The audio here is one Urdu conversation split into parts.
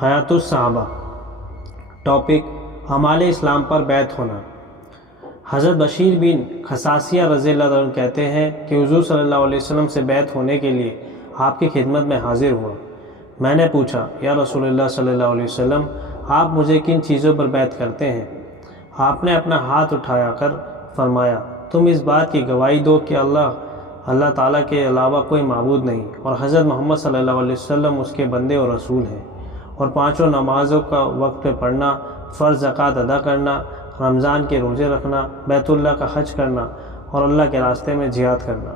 حیات الصحابہ۔ ٹاپک: اعمال اسلام پر بیعت ہونا۔ حضرت بشیر بن خصاصیہ رضی اللہ عنہ کہتے ہیں کہ حضور صلی اللہ علیہ وسلم سے بیعت ہونے کے لیے آپ کی خدمت میں حاضر ہوا۔ میں نے پوچھا، یا رسول اللہ صلی اللہ علیہ وسلم، آپ مجھے کن چیزوں پر بیعت کرتے ہیں؟ آپ نے اپنا ہاتھ اٹھایا کر فرمایا، تم اس بات کی گواہی دو کہ اللہ تعالیٰ کے علاوہ کوئی معبود نہیں، اور حضرت محمد صلی اللہ علیہ وسلم اس کے بندے اور رسول ہیں، اور پانچوں نمازوں کا وقت پہ پڑھنا، فرض زکوٰۃ ادا کرنا، رمضان کے روزے رکھنا، بیت اللہ کا حج کرنا، اور اللہ کے راستے میں جہاد کرنا۔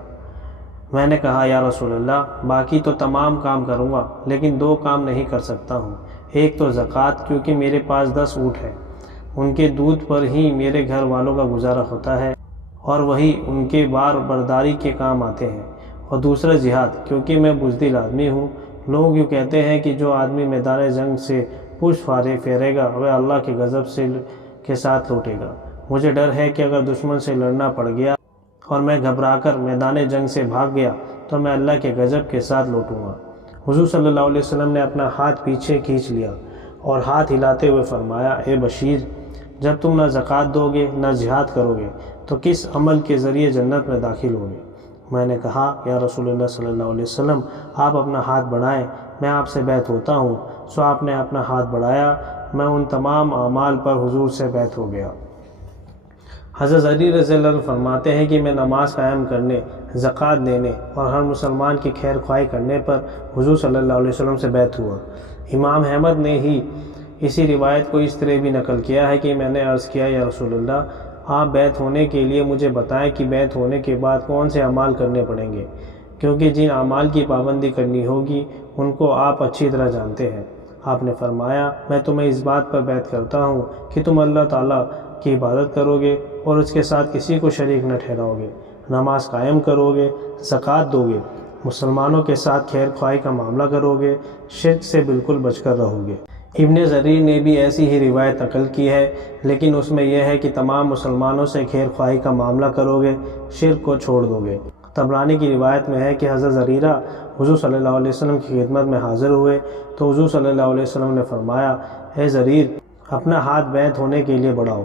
میں نے کہا، یا رسول اللہ، باقی تو تمام کام کروں گا، لیکن 2 کام نہیں کر سکتا ہوں۔ ایک تو زکوٰۃ، کیونکہ میرے پاس 10 اونٹ ہیں، ان کے دودھ پر ہی میرے گھر والوں کا گزارا ہوتا ہے، اور وہی ان کے بار برداری کے کام آتے ہیں۔ اور دوسرا جہاد، کیونکہ میں بزدل آدمی ہوں۔ لوگ یوں کہتے ہیں کہ جو آدمی میدان جنگ سے پشت پھیرے گا وہ اللہ کے غضب کے ساتھ لوٹے گا۔ مجھے ڈر ہے کہ اگر دشمن سے لڑنا پڑ گیا اور میں گھبرا کر میدان جنگ سے بھاگ گیا تو میں اللہ کے غضب کے ساتھ لوٹوں گا۔ حضور صلی اللہ علیہ وسلم نے اپنا ہاتھ پیچھے کھینچ لیا اور ہاتھ ہلاتے ہوئے فرمایا، اے بشیر، جب تم نہ زکوٰۃ دو گے نہ جہاد کرو گے تو کس عمل کے ذریعے جنت میں داخل ہوگے؟ میں نے کہا، یا رسول اللہ صلی اللہ علیہ وسلم، آپ اپنا ہاتھ بڑھائیں، میں آپ سے بیعت ہوتا ہوں۔ سو آپ نے اپنا ہاتھ بڑھایا، میں ان تمام اعمال پر حضور سے بیعت ہو گیا۔ حضرت زری رضی اللہ عنہ فرماتے ہیں کہ میں نماز قائم کرنے، زکوٰۃ دینے اور ہر مسلمان کی خیر خواہی کرنے پر حضور صلی اللہ علیہ وسلم سے بیعت ہوا۔ امام احمد نے ہی اسی روایت کو اس طرح بھی نقل کیا ہے کہ میں نے عرض کیا، یا رسول اللہ، آپ بیعت ہونے کے لیے مجھے بتائیں کہ بیعت ہونے کے بعد کون سے اعمال کرنے پڑیں گے، کیونکہ جن اعمال کی پابندی کرنی ہوگی ان کو آپ اچھی طرح جانتے ہیں۔ آپ نے فرمایا، میں تمہیں اس بات پر بیعت کرتا ہوں کہ تم اللہ تعالیٰ کی عبادت کرو گے اور اس کے ساتھ کسی کو شریک نہ ٹھہراؤ گے، نماز قائم کرو گے، زکوٰۃ دو گے، مسلمانوں کے ساتھ خیر خواہی کا معاملہ کرو گے، شرک سے بالکل بچ کر رہو گے۔ ابن زریر نے بھی ایسی ہی روایت نقل کی ہے، لیکن اس میں یہ ہے کہ تمام مسلمانوں سے خیر خواہی کا معاملہ کرو گے، شرک کو چھوڑ دو گے۔ طبرانی کی روایت میں ہے کہ حضرت زریرہ حضور صلی اللہ علیہ وسلم کی خدمت میں حاضر ہوئے تو حضور صلی اللہ علیہ وسلم نے فرمایا، اے زریر، اپنا ہاتھ بیعت ہونے کے لیے بڑھاؤ۔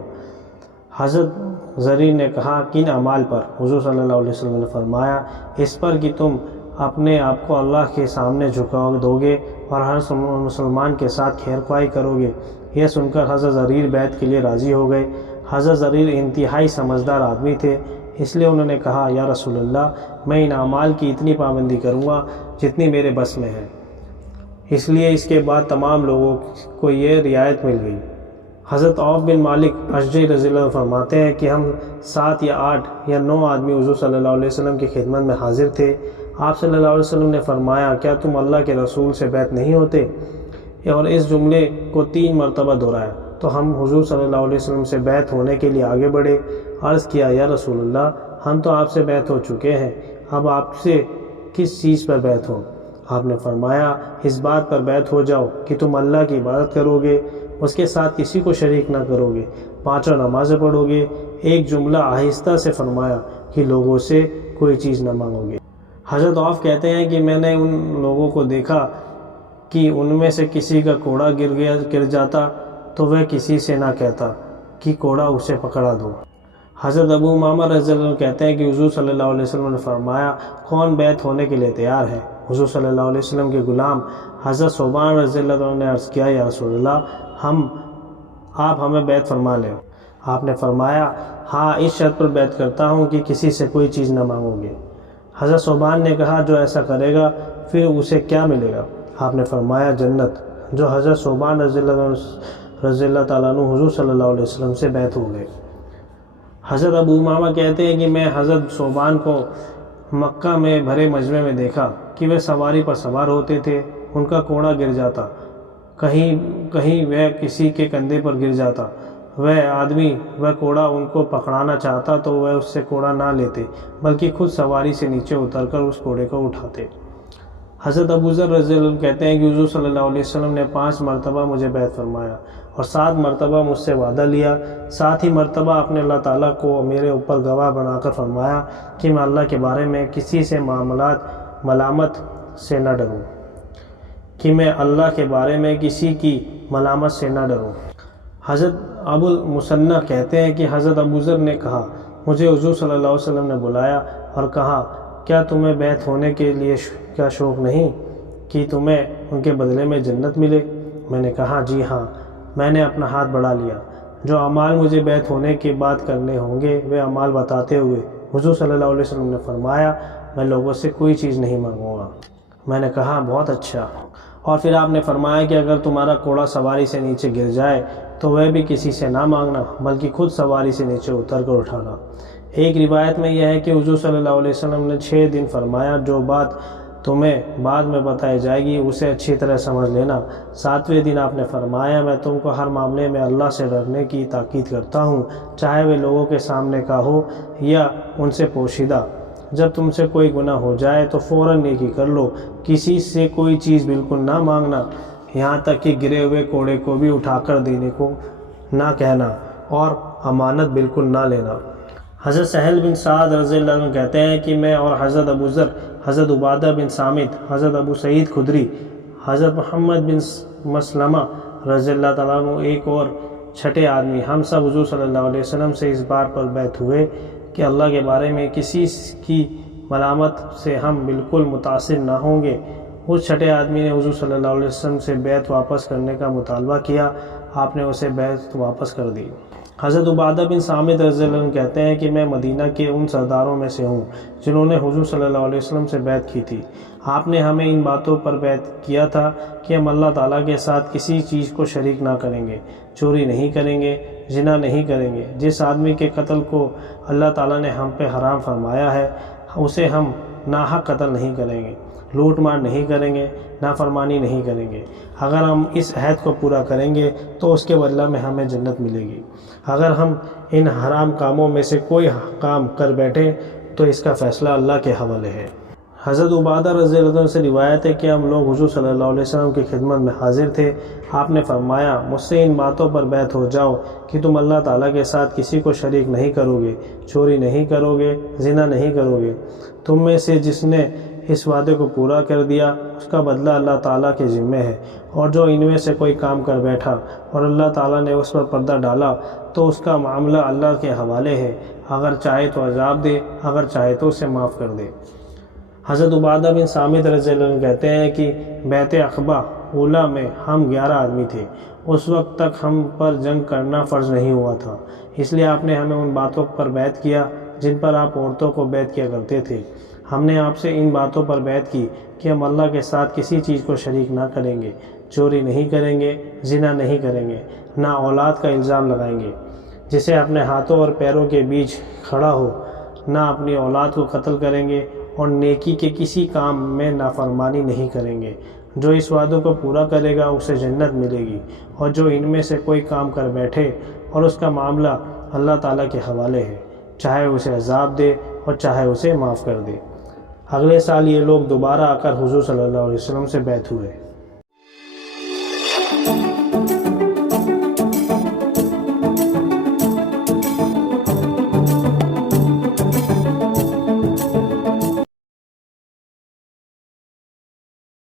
حضرت زریر نے کہا، کن اعمال پر؟ حضور صلی اللہ علیہ وسلم نے فرمایا، اس پر کہ تم اپنے آپ کو اللہ کے سامنے جھکا دو گے اور ہر مسلمان کے ساتھ خیر خواہی کرو گے۔ یہ سن کر حضرت زریر بیعت کے لیے راضی ہو گئے۔ حضرت زریر انتہائی سمجھدار آدمی تھے، اس لیے انہوں نے کہا، یا رسول اللہ، میں ان اعمال کی اتنی پابندی کروں گا جتنی میرے بس میں ہے۔ اس لیے اس کے بعد تمام لوگوں کو یہ رعایت مل گئی۔ حضرت عوف بن مالک اشجعی رضی اللہ عنہ فرماتے ہیں کہ ہم 7 یا 8 یا 9 آدمی حضور صلی اللہ علیہ وسلم کی خدمت میں حاضر تھے۔ آپ صلی اللہ علیہ وسلم نے فرمایا، کیا تم اللہ کے رسول سے بیعت نہیں ہوتے؟ اور اس جملے کو 3 مرتبہ دہرایا تو ہم حضور صلی اللہ علیہ وسلم سے بیعت ہونے کے لیے آگے بڑھے۔ عرض کیا، یا رسول اللہ، ہم تو آپ سے بیعت ہو چکے ہیں، اب آپ سے کس چیز پر بیعت ہو؟ آپ نے فرمایا، اس بات پر بیعت ہو جاؤ کہ تم اللہ کی عبادت کرو گے، اس کے ساتھ کسی کو شریک نہ کرو گے، 5 نمازیں پڑھو گے۔ ایک جملہ آہستہ سے فرمایا کہ لوگوں سے کوئی چیز نہ مانگو گے۔ حضرت عوف کہتے ہیں کہ میں نے ان لوگوں کو دیکھا کہ ان میں سے کسی کا کوڑا گر جاتا تو وہ کسی سے نہ کہتا کہ کوڑا اسے پکڑا دو۔ حضرت ابو امامہ رضی اللہ عنہ کہتے ہیں کہ حضور صلی اللہ علیہ وسلم نے فرمایا، کون بیعت ہونے کے لیے تیار ہے؟ حضور صلی اللہ علیہ وسلم کے غلام حضرت ثوبان رضی اللہ عنہ نے عرض کیا، یا رسول اللہ، آپ ہمیں بیعت فرما لیں۔ آپ نے فرمایا، ہاں، اس شرط پر بیعت کرتا ہوں کہ کسی سے کوئی چیز نہ مانگو گے۔ حضرت ثوبان نے کہا، جو ایسا کرے گا پھر اسے کیا ملے گا؟ آپ نے فرمایا، جنت۔ جو حضرت ثوبان رضی اللہ تعالیٰ عنہ حضور صلی اللہ علیہ وسلم سے بیعت ہو گئے۔ حضرت ابو امامہ کہتے ہیں کہ میں حضرت ثوبان کو مکہ میں بھرے مجمع میں دیکھا کہ وہ سواری پر سوار ہوتے تھے، ان کا کوڑا گر جاتا، کہیں وہ کسی کے کندھے پر گر جاتا، وہ آدمی وہ کوڑا ان کو پکڑانا چاہتا تو وہ اس سے کوڑا نہ لیتے بلکہ خود سواری سے نیچے اتر کر اس کوڑے کو اٹھاتے۔ حضرت ابو ذر رضی اللہ عنہ کہتے ہیں کہ حضور صلی اللہ علیہ وسلم نے 5 مرتبہ مجھے بیعت فرمایا اور 7 مرتبہ مجھ سے وعدہ لیا، 7 ہی مرتبہ آپ نے اللہ تعالیٰ کو میرے اوپر گواہ بنا کر فرمایا کہ میں اللہ کے بارے میں کسی سے ملامت سے نہ ڈروں۔ کہ میں اللہ کے بارے میں کسی کی ملامت سے نہ ڈروں۔ حضرت ابو المثنیٰ کہتے ہیں کہ حضرت ابو ذر نے کہا، مجھے حضور صلی اللہ علیہ وسلم نے بلایا اور کہا، کیا تمہیں بیعت ہونے کے لیے کیا شوق نہیں کہ تمہیں ان کے بدلے میں جنت ملے؟ میں نے کہا، جی ہاں۔ میں نے اپنا ہاتھ بڑھا لیا۔ جو اعمال مجھے بیعت ہونے کے بعد کرنے ہوں گے وہ اعمال بتاتے ہوئے حضور صلی اللہ علیہ وسلم نے فرمایا، میں لوگوں سے کوئی چیز نہیں مانگوں گا۔ میں نے کہا، بہت اچھا۔ اور پھر آپ نے فرمایا کہ اگر تمہارا گھوڑا سواری سے نیچے گر جائے تو وہ بھی کسی سے نہ مانگنا بلکہ خود سواری سے نیچے اتر کر اٹھانا۔ ایک روایت میں یہ ہے کہ حضور صلی اللہ علیہ وسلم نے 6 دن فرمایا، جو بات تمہیں بعد میں بتائی جائے گی اسے اچھی طرح سمجھ لینا۔ 7ویں دن آپ نے فرمایا، میں تم کو ہر معاملے میں اللہ سے ڈرنے کی تاکید کرتا ہوں، چاہے وہ لوگوں کے سامنے کا ہو یا ان سے پوشیدہ۔ جب تم سے کوئی گناہ ہو جائے تو فوراً نیکی کر لو، کسی سے کوئی چیز بالکل نہ مانگنا، یہاں تک کہ گرے ہوئے کوڑے کو بھی اٹھا کر دینے کو نہ کہنا، اور امانت بالکل نہ لینا۔ حضرت سہل بن سعد رضی اللہ عنہ کہتے ہیں کہ میں اور حضرت ابو ذر، حضرت عبادہ بن صامت، حضرت ابو سعید خدری، حضرت محمد بن مسلمہ رضی اللہ تعالیٰ عنہ، ایک اور 6 آدمی، ہم سب حضور صلی اللہ علیہ وسلم سے اس بات پر بیعت ہوئے کہ اللہ کے بارے میں کسی کی ملامت سے ہم بالکل متاثر نہ ہوں گے۔ اس 6 آدمی نے حضور صلی اللہ علیہ وسلم سے بیعت واپس کرنے کا مطالبہ کیا، آپ نے اسے بیعت واپس کر دی۔ حضرت عبادہ بن صامت رضی اللہ عنہ کہتے ہیں کہ میں مدینہ کے ان سرداروں میں سے ہوں جنہوں نے حضور صلی اللہ علیہ وسلم سے بیعت کی تھی۔ آپ نے ہمیں ان باتوں پر بیعت کیا تھا کہ ہم اللہ تعالیٰ کے ساتھ کسی چیز کو شریک نہ کریں گے، چوری نہیں کریں گے، زنا نہیں کریں گے، جس آدمی کے قتل کو اللہ تعالیٰ نے ہم پہ حرام فرمایا ہے اسے ہم ناحق قتل نہیں کریں گے، لوٹ مار نہیں کریں گے، نافرمانی نہیں کریں گے۔ اگر ہم اس عہد کو پورا کریں گے تو اس کے بدلہ میں ہمیں جنت ملے گی۔ اگر ہم ان حرام کاموں میں سے کوئی کام کر بیٹھے تو اس کا فیصلہ اللہ کے حوالے ہے۔ حضرت عبادہ رضی اللہ عنہ سے روایت ہے کہ ہم لوگ حضور صلی اللہ علیہ وسلم کی خدمت میں حاضر تھے۔ آپ نے فرمایا، مجھ سے ان باتوں پر بیعت ہو جاؤ کہ تم اللہ تعالیٰ کے ساتھ کسی کو شریک نہیں کرو گے، چوری نہیں کرو گے، زنا نہیں کرو گے۔ تم میں سے جس نے اس وعدے کو پورا کر دیا اس کا بدلہ اللہ تعالیٰ کے ذمہ ہے، اور جو ان میں سے کوئی کام کر بیٹھا اور اللہ تعالیٰ نے اس پر پردہ ڈالا تو اس کا معاملہ اللہ کے حوالے ہے، اگر چاہے تو عذاب دے، اگر چاہے تو اسے معاف کر دے۔ حضرت عبادہ بن صامت رضی اللہ عنہ کہتے ہیں کہ بیعت عقبہ اولیٰ میں ہم 11 آدمی تھے، اس وقت تک ہم پر جنگ کرنا فرض نہیں ہوا تھا، اس لیے آپ نے ہمیں ان باتوں پر بیعت کیا جن پر آپ عورتوں کو بیعت کیا کرتے تھے۔ ہم نے آپ سے ان باتوں پر بیعت کی کہ ہم اللہ کے ساتھ کسی چیز کو شریک نہ کریں گے، چوری نہیں کریں گے، زنا نہیں کریں گے، نہ اولاد کا الزام لگائیں گے، جسے اپنے ہاتھوں اور پیروں کے بیچ کھڑا ہو، نہ اپنی اولاد کو قتل کریں گے، اور نیکی کے کسی کام میں نافرمانی نہیں کریں گے۔ جو اس وعدوں کو پورا کرے گا اسے جنت ملے گی، اور جو ان میں سے کوئی کام کر بیٹھے اور اس کا معاملہ اللہ تعالیٰ کے حوالے ہے، چاہے اسے عذاب دے اور چاہے اسے معاف کر دے۔ اگلے سال یہ لوگ دوبارہ آ کر حضور صلی اللہ علیہ وسلم سے بیعت ہوئے۔